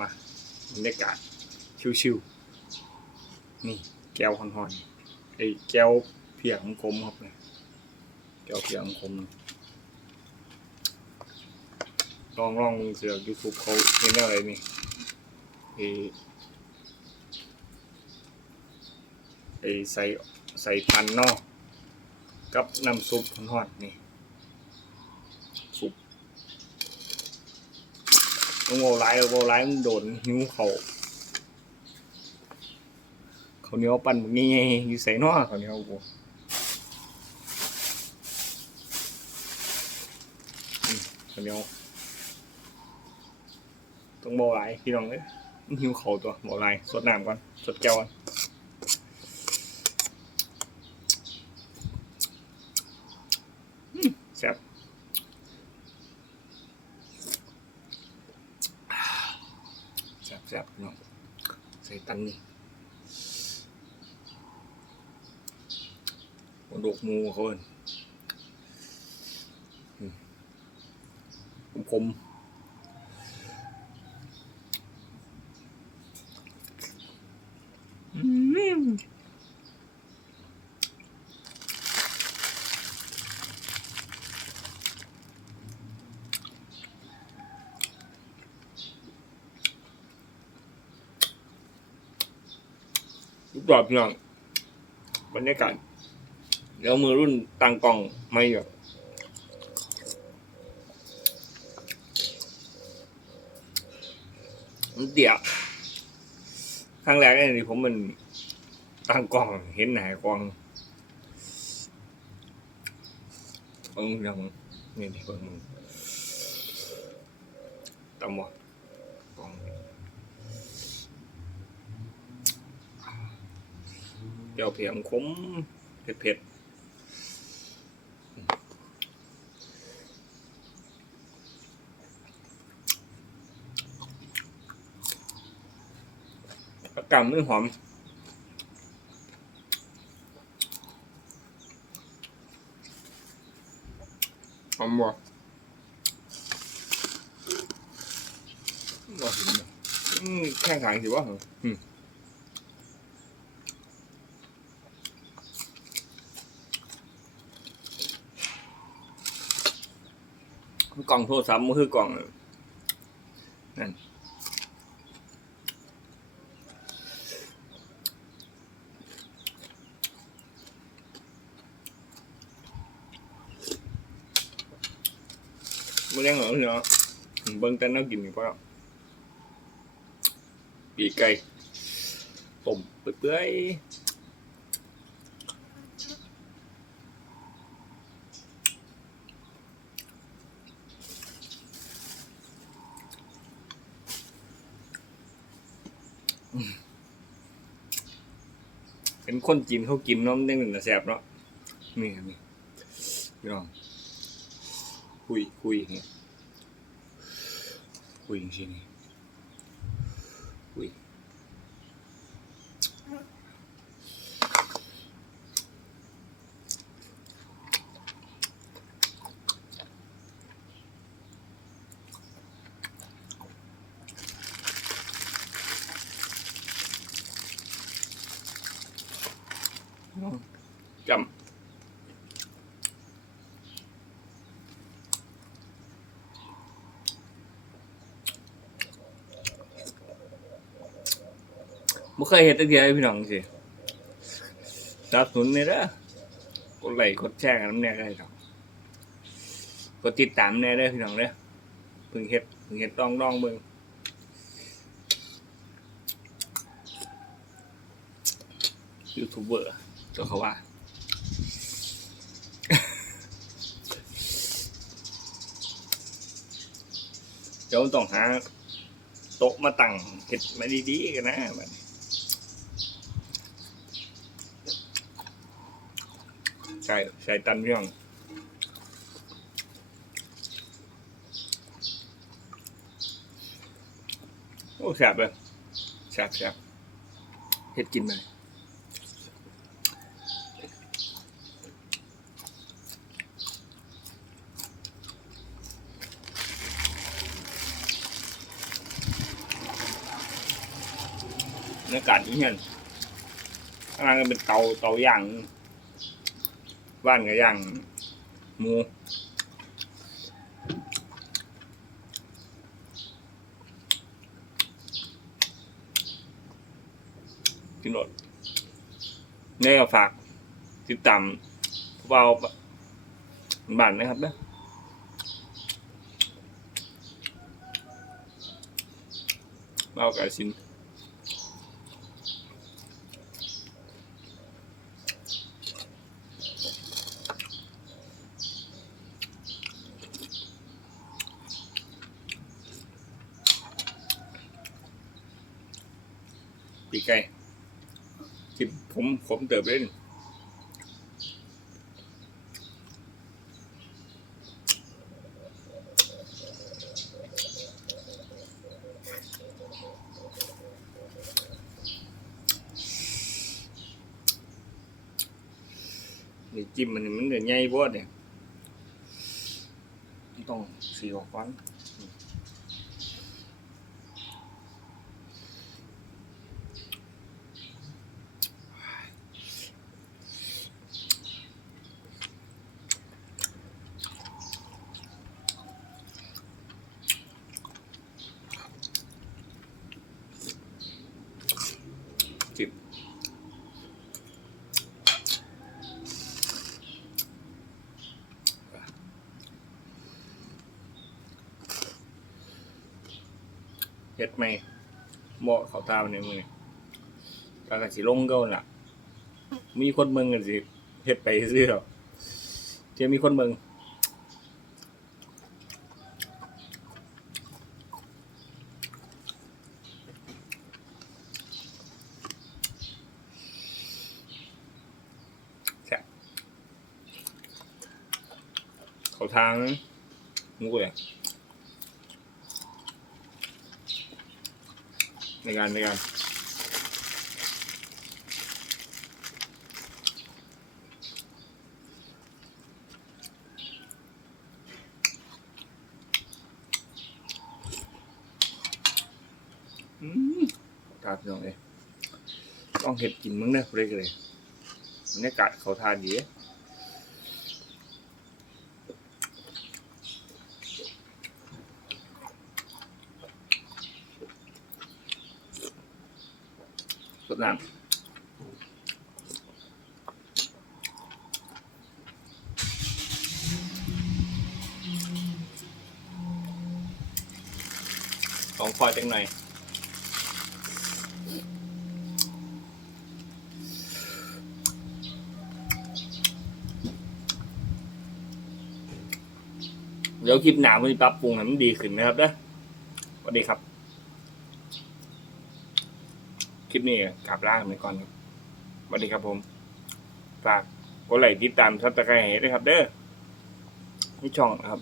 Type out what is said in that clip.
มาบรรยากาศชิวๆนี่แก้วห่อนๆไอ้แก้วเพียของคมครับเนี่ยแก้วเพียของคมลองลองเสือกยูทูบเขาเห็นอะไรนี่ไอ้ไอ้ใส่ใส่พันนอกกับน้ำซุปห่อนๆนี่ ซุป ต้องโวไลโวไลมันโดนหิวเขาเขาเหนียวปั่นงี้อยู่ใส่นอเขาเนียกูเขาเหนียวต้องโวไลพี่น้องเลยมันหิวเขาตัวโวไลสดน้ำก่อนสดแก้วก่อนอืมแซ่บ แซ่บเนาะใส่ตันนี่กระดูกมูเขาเอินผมคมอืม รูปแบพี่น้องบรรยากาศเดี๋ยวมือรุ่นตังกล่องไม่แบบมันเดี่ยวครั้งแรกเนี่ยผมมันตั้งกล้องเห็นหนากล้องเบิ่งยังนี่ที่เบิ่งมึงตำวะกล้อง นี่เดี๋ยวเพียงคมเผ็ดเผ็ดๆประกำไม่หอมหอมบ่บ่เห็นเลยอืมแค่ขางสิวะเหรออืม กล่องโทรศัพท์มันคือกล่องนั่นมันยังเหรอเนาะเบิ้งแต่น่ากินอยู่เปล่าปีไก่ต้มเปื่อยๆ เป็นคนกินเขากินน้ำแด้หนึ่งแสบเนาะนี่นี่พี่น้องคุยคุยอย่างเงี้ยคุยอย่างนี่คุยจ ไม่เคยเห็นตั้งแต่พี่น้องสิสนับสนุนเนี่ยนะกดไลค์กดแชร์กันน้ำเนี่ยก็ได้ครับกดติดตามเนี่ยเด้อพี่น้องเด้อเพิ่งเฮ็ดเพิ่งเฮ็ดต้องลองเบิ่งยูทูบเบอร์ตัวเขาว่าเดี๋ยวต้องหาโต๊ะมาตั้งเห็ดมาดีๆกันนะบัด ใช่ใช่ตันเรื่องโอ้แซ่บเลยแซ่บแซ่บเห็ดกินไหมบรรยากาศที่เห็นข้างล่างเป็นเตาเตาย่าง บ้านก็ย่างหมูกินรสเนี่ยก็ฝากติดตามเราบ้านนะครับเด้อเรากระสิน ไก่ที่ผมผมเติบเล่นนี่จิ้มมันมันเหนือใหญ่บดเนี่ยต้องสีออกฟัน จิบ เฮ็ดไหมเหมาะเขาตามในมือปากกสิลงเก็ล่ะ มีคนเมืองกันสิเฮ็ดไปซื้อหรอเทียมีคนเมืองแซ่บเขาทางนั้นงูเลย ในการในการอืมครับน้องเอ้ต้องเห็ดกินมึงเด้อเลยเลยบรรยากาศเขาทานดีเด้สด น้ำของคอยจังหน่อยเดี๋ยวคลิปหนามันจะปรับปรุงให้มันดีขึ้นนะครับเด้อสวัสดีครับ คลิปนี้กลับล่างไปก่อนครับสวัสดีครับผม ฝากกดไลค์ติดตามซับสไครต์ให้ด้วยครับ เด้อที่ช่องครับ